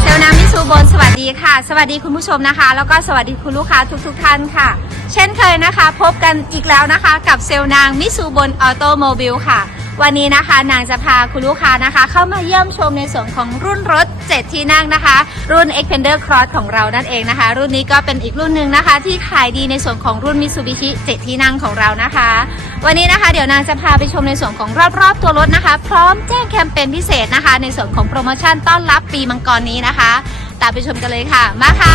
เซลนามิซูบนสวัสดีค่ะ สวัสดีคุณผู้ชมนะคะ แล้วก็สวัสดีคุณลูกค้าทุกๆทท่านค่ะ เช่นเคยนะคะ พบกันอีกแล้วนะคะ กับเซลนางมิซูบนออโตโมบิลค่ะ วันนี้นะคะนางจะพาคุณลูกค้านะคะ เข้ามาเยี่ยมชมในส่วนของรุ่นรถ 7 ที่นั่งนะคะ รุ่น Expander Cross ของเรานั่นเองนะคะ รุ่นนี้ก็เป็นอีกรุ่นหนึ่งนะคะ ที่ขายดีในส่วนของรุ่น Mitsubishi 7 ที่นั่งของเรานะคะ วันนี้นะคะเดี๋ยวนางจะพาไปชมในส่วนของรอบๆตัวรถนะคะ พร้อมแจ้งแคมเปญพิเศษนะคะ ในส่วนของโปรโมชั่นต้อนรับปีมังกรนี้นะคะ ตามไปชมกันเลยค่ะ มาค่ะ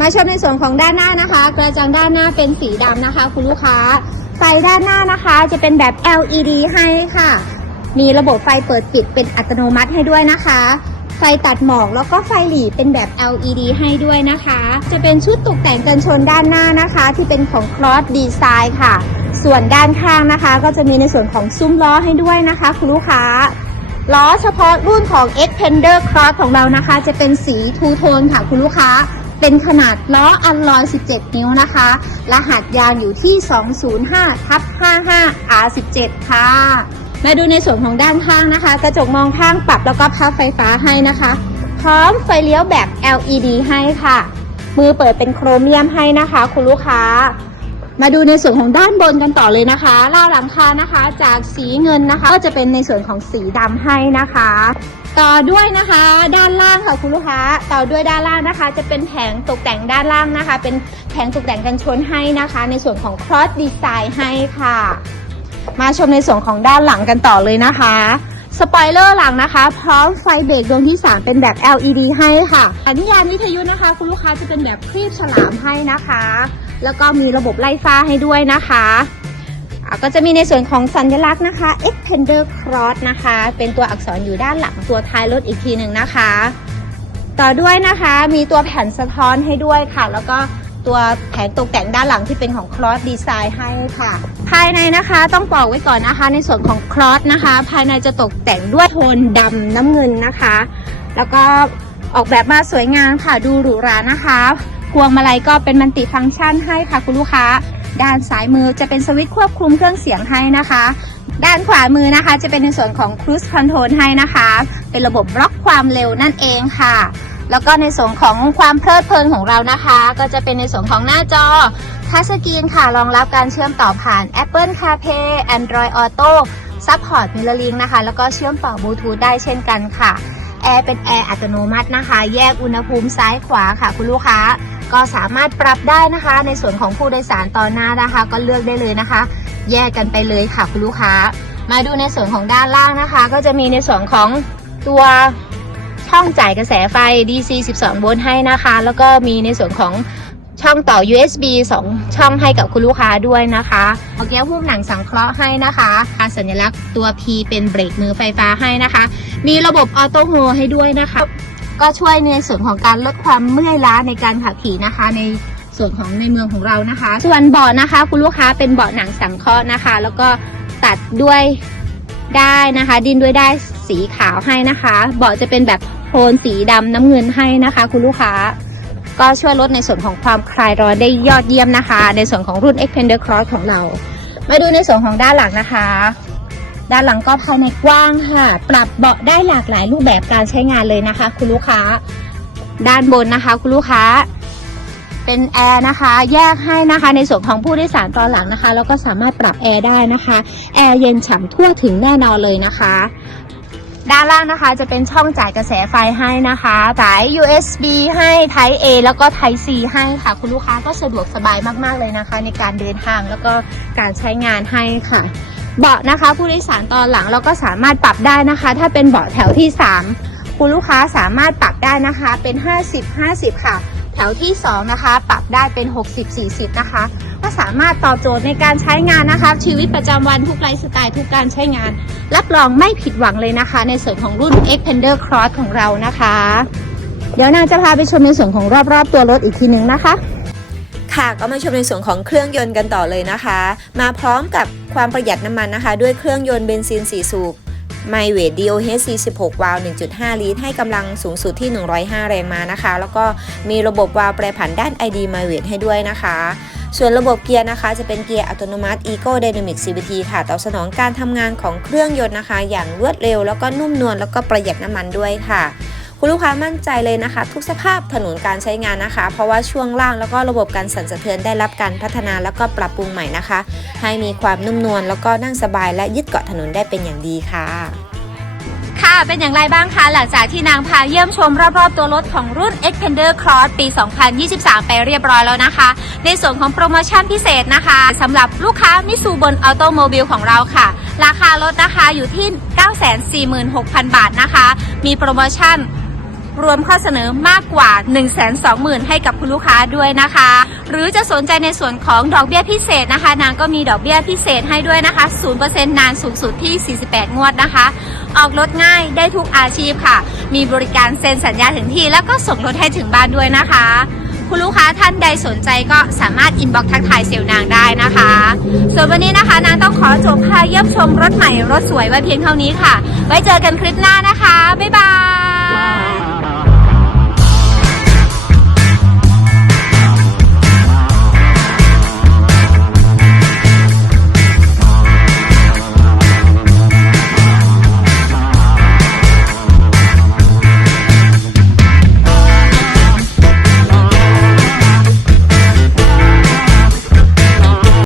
มาชมในส่วนของด้านหน้านะคะ กระจังด้านหน้าเป็นสีดำนะคะ คุณลูกค้า ไฟด้านหน้านะคะจะเป็นแบบ LED ให้ค่ะ มีระบบไฟเปิดปิดเป็นอัตโนมัติให้ด้วยนะคะ ไฟตัดหมอกแล้วก็ไฟหลีเป็นแบบ LED ให้ด้วยนะคะ จะเป็นชุดตกแต่งกันชนด้านหน้านะคะ ที่เป็นของ Cross Design ค่ะ ส่วนด้านข้างนะคะ ก็จะมีในส่วนของซุ้มล้อให้ด้วยนะคะ คุณลูกค้าล้อเฉพาะรุ่นของ Expander Cross ของเรานะคะ จะเป็นสีทูโทนค่ะคุณลูกค้า เป็นขนาดล้ออัลลอย 17 นิ้วนะคะ รหัสยางอยู่ที่ 205ทับ55 R17 ค่ะ มาดูในส่วนของด้านข้างนะคะ กระจกมองข้างปรับแล้วก็พับไฟฟ้าให้นะคะ พร้อมไฟเลี้ยวแบบ LED ให้ค่ะ มือเปิดเป็นโครเมียมให้นะคะ คุณลูกค้า มาดูในส่วนของด้านบนกันต่อเลยนะคะราวหลังคานะคะ จากสีเงินนะคะ ก็จะเป็นในส่วนของสีดำให้นะคะ ต่อด้วยนะคะด้านล่างค่ะคุณลูกค้า ต่อด้วยด้านล่างนะคะ จะเป็นแผงตกแต่งด้านล่างนะคะ เป็นแผงตกแต่งกันชนให้นะคะ ในส่วนของ cross design ให้ค่ะ มาชมในส่วนของด้านหลังกันต่อเลยนะคะสปอยเลอร์หลังนะคะ พร้อมไฟเบรกดวงที่ 3 เป็นแบบ LED ให้ค่ะสัญญาณวิทยุนะคะ คุณลูกค้าจะเป็นแบบครีบฉลามให้นะคะ แล้วก็มีระบบไล่ฟ้าให้ด้วยนะคะก็จะมีในส่วนของสัญลักษณ์นะคะ Expander Cross นะคะ เป็นตัวอักษรอยู่ด้านหลังตัวท้ายรถอีกทีหนึ่งนะคะ ต่อด้วยนะคะมีตัวแผ่นสะท้อนให้ด้วยค่ะ แล้วก็ตัวแผงตกแต่งด้านหลังที่เป็นของ Cross Design ให้ค่ะ ภายในนะคะต้องบอกไว้ก่อนนะคะ ในส่วนของ Cross นะคะ ภายในจะตกแต่งด้วยโทนดำน้ำเงินนะคะ แล้วก็ออกแบบมาสวยงามค่ะดูหรูหรานะคะ พวงมาลัยก็เป็นมัลติฟังก์ชันให้ค่ะคุณลูกค้า ด้านซ้ายมือจะเป็นสวิตช์ควบคุมเครื่องเสียงให้นะคะ ด้านขวามือนะคะ จะเป็นในส่วนของ Cruise Control ให้นะคะ เป็นระบบล็อกความเร็วนั่นเองค่ะ แล้วก็ในส่วนของความเพลิดเพลินของเรานะคะ ก็จะเป็นในส่วนของหน้าจอทัชสกรีนค่ะรองรับการเชื่อมต่อผ่าน Apple CarPlay Android Auto Support Mirroring นะคะ แล้วก็เชื่อมต่อบลูทูธได้เช่นกันค่ะ แอร์เป็นแอร์อัตโนมัตินะคะ แยกอุณหภูมิซ้ายขวาค่ะคุณลูกค้า ก็สามารถปรับได้นะคะ ในส่วนของผู้โดยสารตอนหน้านะคะ ก็เลือกได้เลยนะคะ แยกกันไปเลยค่ะคุณลูกค้า มาดูในส่วนของด้านล่างนะคะ ก็จะมีในส่วนของตัวช่องจ่ายกระแสไฟ DC 12 โวลต์ให้นะคะ แล้วก็มีในส่วนของช่องต่อ USB 2 ช่องให้กับคุณลูกค้าด้วยนะคะโอเคหุ้มหนังสังเคราะห์ให้นะคะสัญลักษณ์ตัว P เป็นเบรกมือไฟฟ้าให้นะคะ มีระบบออโต้โฮให้ด้วยนะคะ ก็ช่วยในส่วนของการลดความเมื่อยล้าในการขับขี่นะคะ ในส่วนของในเมืองของเรานะคะ ส่วนเบาะนะคะ คุณลูกค้าเป็นเบาะหนังสังเคราะห์นะคะ แล้วก็ตัดด้วยได้นะคะ ดินด้วยได้สีขาวให้นะคะ เบาะจะเป็นแบบโทนสีดำน้ำเงินให้นะคะ คุณลูกค้า ก็ช่วยลดในส่วนของความคลายร้อนได้ยอดเยี่ยมนะคะ ในส่วนของรุ่น Expander Cross ของเรา มาดูในส่วนของด้านหลังนะคะ ด้านหลังก็ภายในกว้างค่ะ ปรับเบาะได้หลากหลายรูปแบบการใช้งานเลยนะคะ คุณลูกค้า ด้านบนนะคะ คุณลูกค้า เป็นแอร์นะคะ แยกให้นะคะ ในส่วนของผู้โดยสารตอนหลังนะคะ แล้วก็สามารถปรับแอร์ได้นะคะ แอร์เย็นฉ่ำทั่วถึงแน่นอนเลยนะคะ ด้านล่างนะคะจะเป็นช่องจ่ายกระแสไฟให้นะคะสาย USB ให้ Type A แล้วก็ Type C ให้ค่ะ คุณลูกค้าก็สะดวกสบายมากๆเลยนะคะ ในการเดินทางแล้วก็การใช้งานให้ค่ะ เบาะนะคะ ผู้โดยสารตอนหลังเราก็สามารถปรับได้นะคะ ถ้าเป็นเบาะแถวที่ 3 คุณลูกค้าสามารถปรับได้นะคะ เป็น 50 50 ค่ะ แถวที่ 2 นะคะ ปรับได้เป็น 60 40 นะคะ ก็สามารถตอบโจทย์ในการใช้งานนะคะ ชีวิตประจำวันทุกไลฟ์สไตล์ทุกการใช้งาน รับรองไม่ผิดหวังเลยนะคะ ในส่วนของรุ่น Expander Cross ของเรานะคะ เดี๋ยวนางจะพาไปชมในส่วนของรอบๆ ตัวรถอีกทีหนึ่งนะคะค่ะก็มาชมในส่วนของเครื่องยนต์กันต่อเลยนะคะ มาพร้อมกับความประหยัดน้ำมันนะคะ ด้วยเครื่องยนต์เบนซิน4สูบ ไมเวท DOH 46 วาล์ว 1.5 ลิตร ให้กำลังสูงสุดที่ 105 แรงม้านะคะ แล้วก็มีระบบวาล์วแปรผันด้าน ID m y w e t ให้ด้วยนะคะ ส่วนระบบเกียร์นะคะ จะเป็นเกียร์อัตโนมัติ Eco Dynamic CVT ค่ะ ตอบสนองการทำงานของเครื่องยนต์นะคะ อย่างรวดเร็ว แล้วก็นุ่มนวล แล้วก็ประหยัดน้ำมันด้วยค่ะ คุณลูกค้ามั่นใจเลยนะคะ ทุกสภาพถนนการใช้งานนะคะ เพราะว่าช่วงล่างแล้วก็ระบบการสั่นสะเทือนได้รับการพัฒนาแล้วก็ปรับปรุงใหม่นะคะ ให้มีความนุ่มนวลแล้วก็นั่งสบายและยึดเกาะถนนได้เป็นอย่างดีค่ะค่ะเป็นอย่างไรบ้างคะหลังจากที่นางพาเยี่ยมชมรอบๆตัวรถของรุ่น Xpander Cross ปี 2023 ไปเรียบร้อยแล้วนะคะ ในส่วนของโปรโมชั่นพิเศษนะคะสำหรับลูกค้ามิซูบนออโตโมบิลของเราค่ะ ราคารถนะคะอยู่ที่ 946,000 บาทนะคะ มีโปรโมชั่น รวมข้อเสนอมากกว่า 1 2 0 0 0 0 ให้กับคุณลูกค้าด้วยนะคะ หรือจะสนใจในส่วนของดอกเบี้ยพิเศษนะคะ นางก็มีดอกเบี้ยพิเศษให้ด้วยนะคะ 0%นานสูงสุดที่ 48 งวดนะคะ ออกรถง่ายได้ทุกอาชีพค่ะ มีบริการเซ็นสัญญาถึงที่ แล้วก็ส่งรถให้ถึงบ้านด้วยนะคะ คุณลูกค้าท่านใดสนใจก็สามารถอินบ็อกทักทายเซลล์นางได้นะคะ ส่วนวันนี้นะคะนางต้องขอจบพาเยี่ยมชมรถใหม่รถสวยไว้เพียงเท่านี้ค่ะ ไว้เจอกันคลิปหน้านะคะ